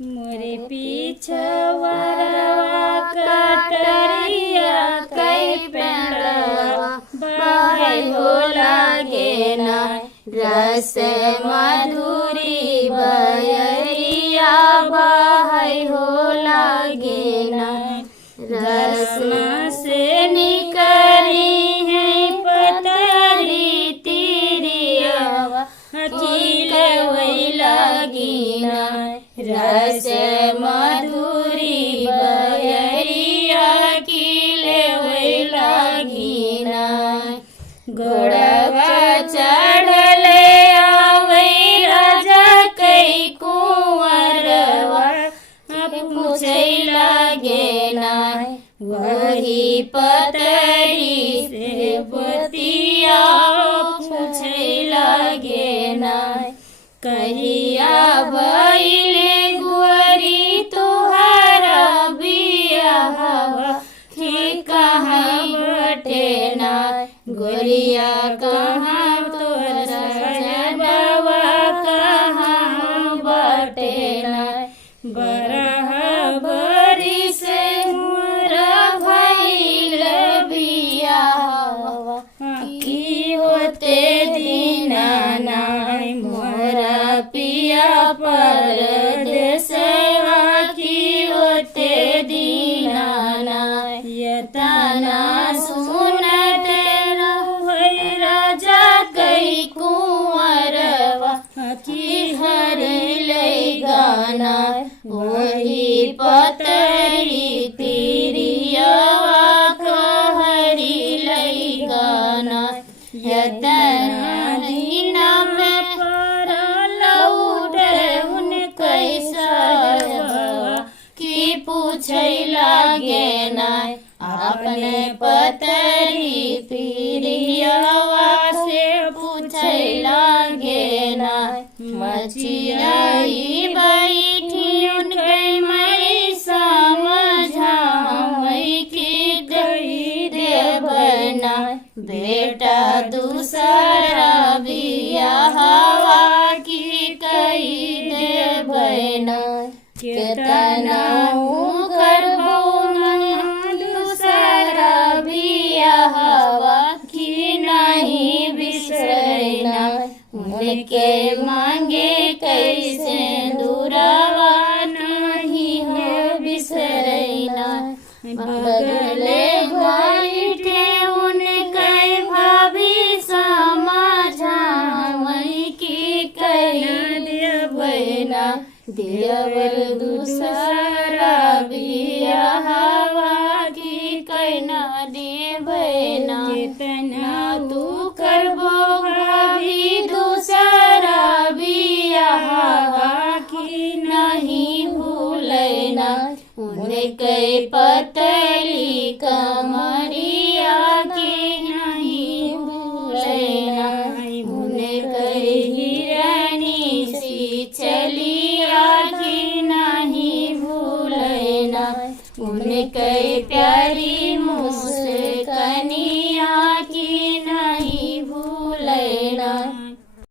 मोरे पीछवा कटरिया कई पेड़वा बहाई हो लागे ना रस मधुरी बयरिया बहाई हो लागे ना रस से निकरी है पतरी तिरिया खिले वही लागी ना रस मधुरी बयरिया खिले वही लागी ना गोड़वा चढ़ले आवे राजा कई कुंवरवा पूछे लागे ना वही पतरी से बतिया पूछे लागे ना कहिया भइले गुअरी तुहारा बियाहवा कि कहाँ बटे ना गोरिया कहाँ तोर सजनवा कहाँ बटे ना बरह बरी से मोरा भइल बियाहवा कि होते दीना नाय मोरा पिया परदेसवा कि होते दीना नाय यतना सुनते रहै राजा कई कुंवरवा कि हरिलै गाना वही पतरी तिरियवा कहरिलै गाना यतना दीना में लौटे उन कैसा कि पूछै लागे ना अपने पतरी तिरियवा से पूछै लागे ना मचियाई बैठी उनके मैं समझाई कि कही देवना बेटा दूसरा बियाहवा की कही देवना केतना करबो दूसरा बियाहवा की नहीं बिसरना उनके मांगे कैसे दूरावा नहीं हो बिसरना बगले बैठे उनके भाभी समझावई की कही देवना देवर दूसरा बियाहवा की कहना देवना जितना तू करबो भाभी दूसरा बियाहवा की नहीं भूलना उनके पतली कमरिया की नहीं भूलना उनके हिरनी सी चलिया की नहीं भूलना उनके प्यारी मुस